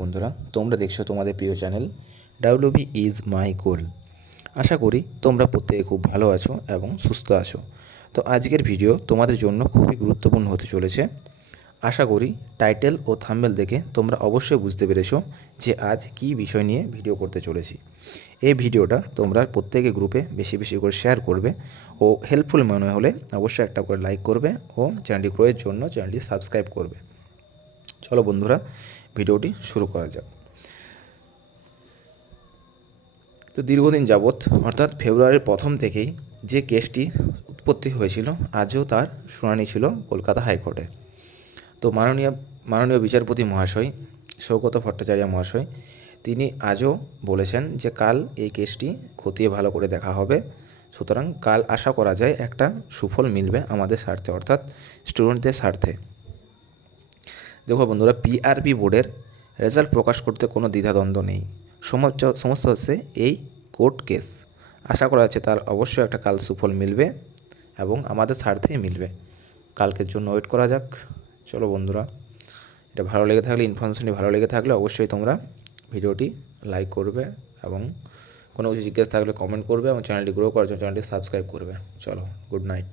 বন্ধুরা, তোমরা দেখছো তোমাদের প্রিয় চ্যানেল ডাব্লিউবি ইজ মাই গোল। আশা করি তোমরা প্রত্যেকে খুব ভালো আছো এবং সুস্থ আছো। তো আজকের ভিডিও তোমাদের জন্য খুবই গুরুত্বপূর্ণ হতে চলেছে। আশা করি টাইটেল ও থাম্বনেল দেখে তোমরা অবশ্যই বুঝতে পেরেছো যে আজ কী বিষয় নিয়ে ভিডিও করতে চলেছি। এই ভিডিওটা তোমরা প্রত্যেকে গ্রুপে বেশি বেশি করে শেয়ার করবে ও হেল্পফুল মনে হলে অবশ্যই একটা করে লাইক করবে ও চ্যানেলটি গ্রোয়ের জন্য চ্যানেলটি সাবস্ক্রাইব করবে। চলো বন্ধুরা, ভিডিওটি শুরু করা যাক। তো দীর্ঘদিন যাবৎ অর্থাৎ ফেব্রুয়ারির প্রথম থেকেই যে কেসটি উৎপত্তি হয়েছিল, আজও তার শুনানি ছিল কলকাতা হাইকোর্টে। তো মাননীয় বিচারপতি মহাশয় সৌগত ভট্টাচার্য মহাশয় তিনি আজও বলেছেন যে কাল এই কেসটি খতিয়ে ভালো করে দেখা হবে। সুতরাং কাল আশা করা যায় একটা সুফল মিলবে আমাদের স্বার্থে, অর্থাৎ স্টুডেন্টদের স্বার্থে। দেখো বন্ধুরা, পিআরবি বোর্ডের রেজাল্ট প্রকাশ করতে কোনো দ্বিধাদ্বন্দ্ব নেই। সমস্যা হচ্ছে এই কোর্ট কেস। আশা করা যাচ্ছে তার অবশ্যই একটা কাল সুফল মিলবে এবং আমাদের স্বার্থেই মিলবে। কালকের জন্য ওয়েট করা যাক। চলো বন্ধুরা, এটা ভালো লেগে থাকলে, ইনফরমেশনটি ভালো লেগে থাকলে অবশ্যই তোমরা ভিডিওটি লাইক করবে এবং কোনো কিছু জিজ্ঞেস থাকলে কমেন্ট করবে এবং চ্যানেলটি গ্রো করার জন্য চ্যানেলটি সাবস্ক্রাইব করবে। চলো, গুড নাইট।